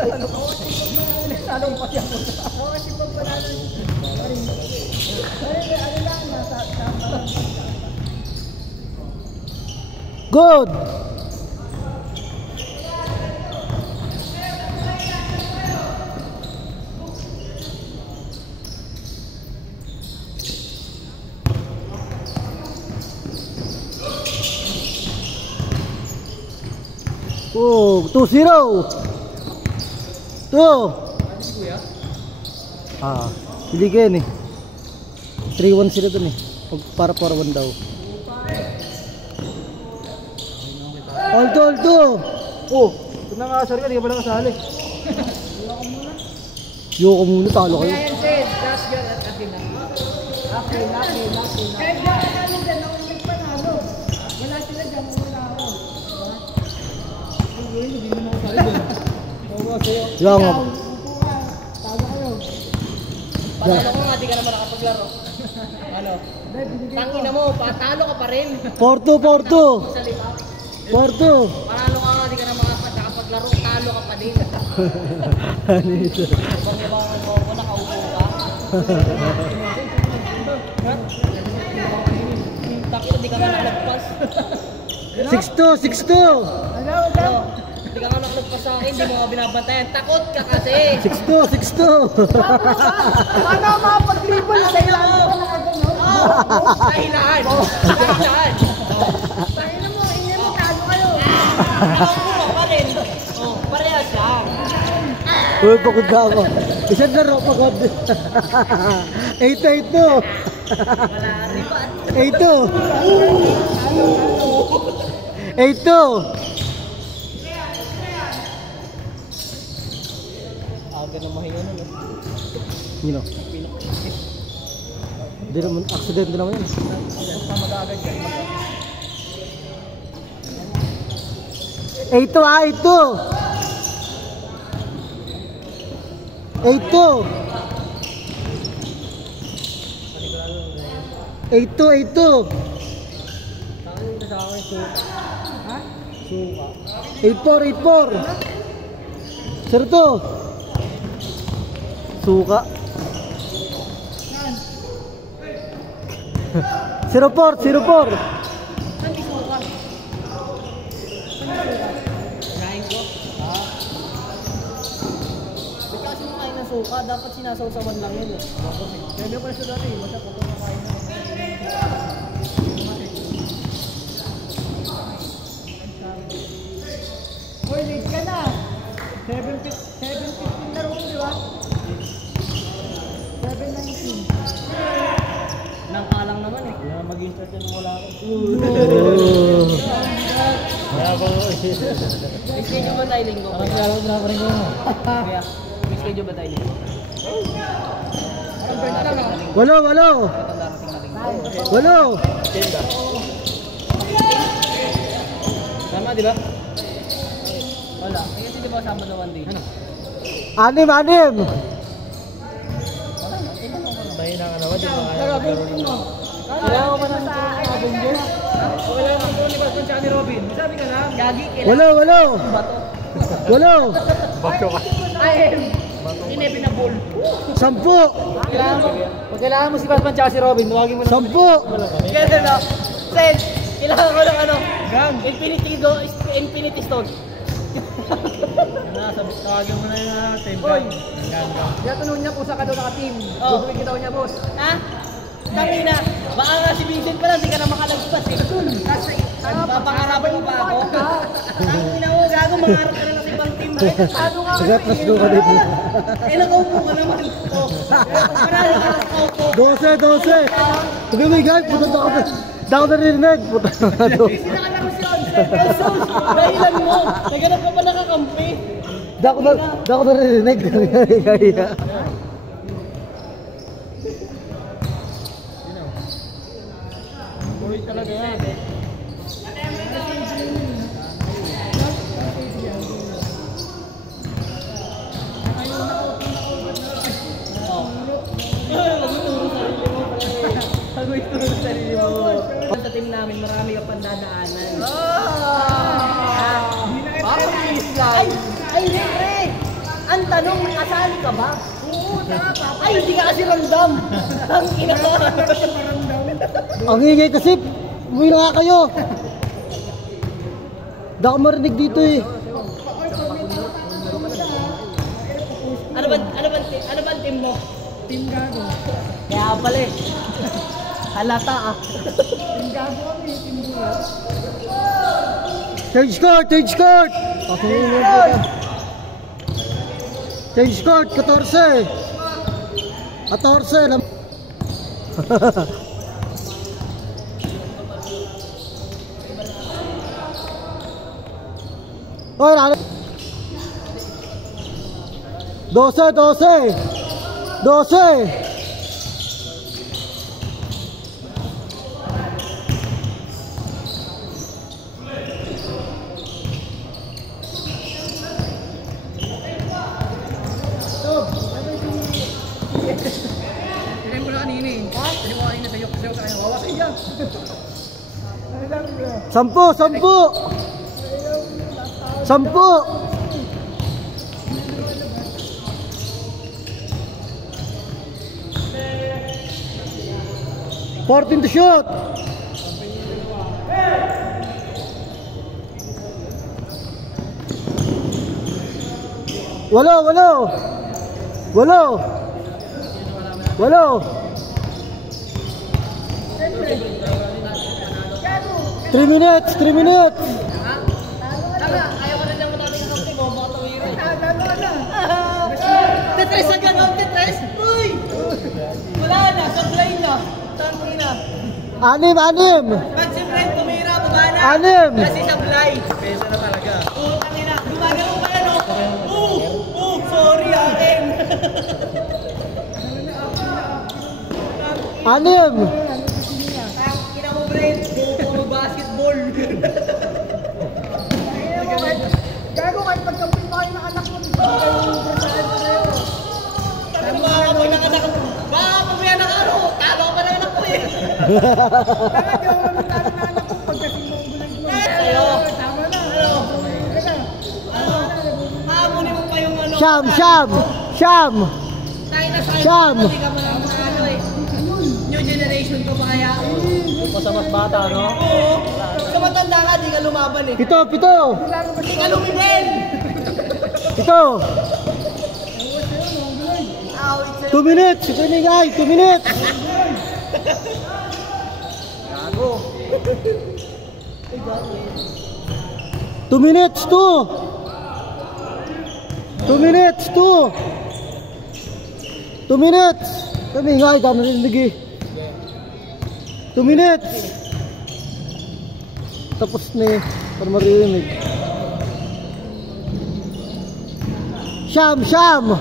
Salong pa siya po. Oo, kasi pag panalo. Ano lang, nasa tama. Good! Oh, 2-0. 2. Ah, hindi ka yan eh. 3-1 sila dun eh. Para 4-1 daw. Alto. Oh, ito na nga, sorry ka, di ka pala kasali. Yoko muna, talo kayo. Kaya yan, Sid. That's good at akin na. Lucky. Kahit gano'n namin dyan, ako nagpanalo. Wala sila dyan, wala ako. Hindi mo na kasali dun. Oo, sa'yo. Yan nga. Upo ka. Talo kayo. Panalo ko nga, di ka naman nakapaglaro. Ano? Tangina mo, patalo ka pa rin. 4-2. Sa lima. 4-2. Panalo ka nga, di ka naman nakapaglaro. Talo ka pa din. Ano ito? Pag-ibangan mo ako, nakaupo ka. Takot, di ka nga nakalagpas. 6-2. Ano? Di ka nga nakalagpas sa akin, di mo nga binabantayan. Takot ka kasi. 6-2. Paano makapag-dribble sa ilan mo na gano'n? Dahilan. Tangina mo, hindi mo talo kayo. Nakaupo ka pa rin. Oh, parehas lang. Uy, pagod na ako. Isang laro, pagod. 8-8 to. 8-2. 8-2. Aga na mahinga nun. You know. Hindi naman, accident din naman yan. Mag-agad ka. 8-2. 8-2. Ha? 8-4. Sir to. Suka. 0-4. Saan di suka? Kain ko? Ba't kasi makain ng suka? Dapat sinasawsawan lang yun eh. Kaya meron pala siya dati. Basta ko ito makain na. Hoy, late ka na. 7:15 laro ko, di ba? 7:19. Nangkalang naman eh. Kaya mag-insert yan wala ako. May schedule ba tayo linggo? Parang laro na pa rin ko. Kaya, may schedule ba tayo linggo? Parang break lang ah. Walo. Tama, di ba? Wala. Kaya kasi di ba Sabado 1 day? Ano? 6. Tayo na nga naman. Pero break mo. Kailangan ko pa ng abong mo. Wala naman ko ni Baston tsaka ni Robin. Sabi ka lang. Gagi, kailangan Walo. I am. Hindi pinabol. 10. Pag kailangan mo si Batman tsaka si Robin, huwagin mo na. 10. Kaya na, Sen, kailangan ko ng ano? Gang. Infinity Stone. Tawagin mo na yung team. Hoy. Gang. Kaya tanong niya kung saan ka daw naka-team. Oh. Gugawin kita niya, boss. Ha? Tangina, baka nga si Vincent pa lang, di ka na makalagpas eh. Kasi, Papangarapan mo pa ako? Tangina mo, gago, mangarap ka na lang sa ibang team. ano nga kayo? Let's go ka dito. Eh, nag-upo ka naman. Oh. Marami ka lang kaupo. 12. Sabi mo guys, puto na ako. Dako na rinig. Puto na to. Sinakalaro si Onsen pesos. Dahilan mo. Naganap ka pa nakakampi. Dako na rinig. Kaya. Boy talaga yan. Sa team namin, marami ka pang dadaanan. Ay, siyempre! Ang tanong, nakasali ka ba? Oo, tama. Ay, hindi ka kasi random. Tangina ka. Ang ingay kasi, umuwi na nga kayo. Hindi ako marinig dito eh. Ano ba team mo? Team Gago. Kaya pala eh. Halata ah. Team Gago kami, Team Bulas. Change court, change court! Change court, 14. 14. Oy, 12, 12. 12. Tignan ko na kanina eh. Tignan ko kanina tayo kasi ako sa kanya. Wawakin dyan. Sampu, sampu. Sampu. Fourteen to shoot. Walo, walo. Walo. Walo. 3 minutes, 3 minutes. Tama, ayaw ko rin lang natin ang team mo. Baka tawirin. Talo na. Tetres agad ang tetres. Uy! Wala na, supply na. Tangina. 6. Pag-supply, tumira, baba na. 6. Kasi supply. Pesa na talaga. Oo, tangina. Gumagano pa yan, oh. Sorry, akin. 6. Tangina mo, Brent. Puro basketball. Gago kahit pagkampin pa kayo ng anak mo. Hindi kayo saan sa'yo. Sabi mo, baka pag nakanak. Baka pamaya na ano. Tama ka pa na anak ko eh. Tama, di ako mamutalo ng anak ko pagdating mo ang bulag mo. Sa'yo. Tama na. Ano? Tama na. Ano? Hamunin mo pa yung ano. Sham, sham. Sham. Tayo na sa Sham. Hindi ka pa lang ano eh. New generation ko pa kaya. Basta mas bata, no? Oo. Sa matanda ka, di ka lumaban eh. 7. Di ka lumibel. 7. Awit sa'yo. 2 minutes. Ito ni guy. 2 minutes. Gago. 2 minutes. 2. 2 minutes. 2. 2 minutes. Kami nga, ikaw narinig eh. 2 minutes. Tapos na eh. Para marinig. Sham, sham.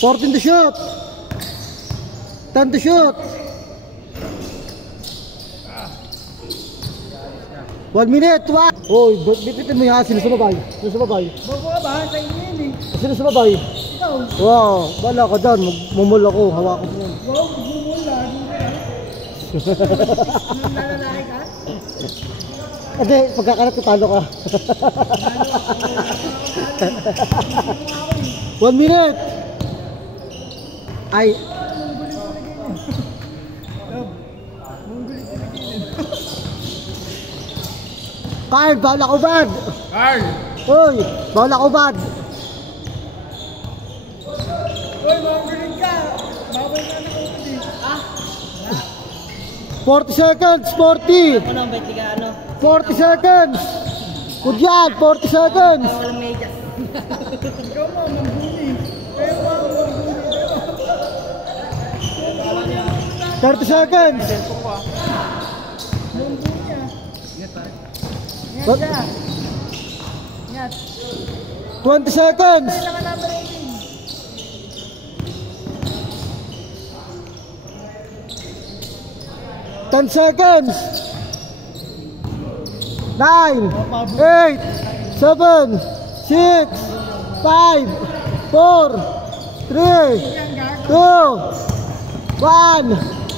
Fourteen to shoot. 10 to shoot. 1 minute. Oy, bipitin mo yan. Sino sa babay? Sino sa babay? Bobo ka ba? Sa inyo yun eh. Sino sa babay? Ikaw. Wow, bala ka dyan. Magmumul ako. Hawak ko yan. Wow, bumula. Nung nalalaki ka? Hindi, pagkakalat ko talo ka. 1 minute. Ay. Carl, bawal ako bad. Carl! Uy, bawal ako bad. Uy, mamagulit ka. Bawal na nakaulit eh. 40 seconds, 40. Ano, bet di ka ano? 40 seconds. Good yan, 40 seconds. Walang medyas. Ikaw mo, mambuli. Kayo mo, mambuli. 30 seconds. Mambuli niya. What? Yan. Yan. 20 seconds. Kailangan ka number 18. 10 seconds. 9, 8, 7, 6, 5, 4, 3, 2, 1.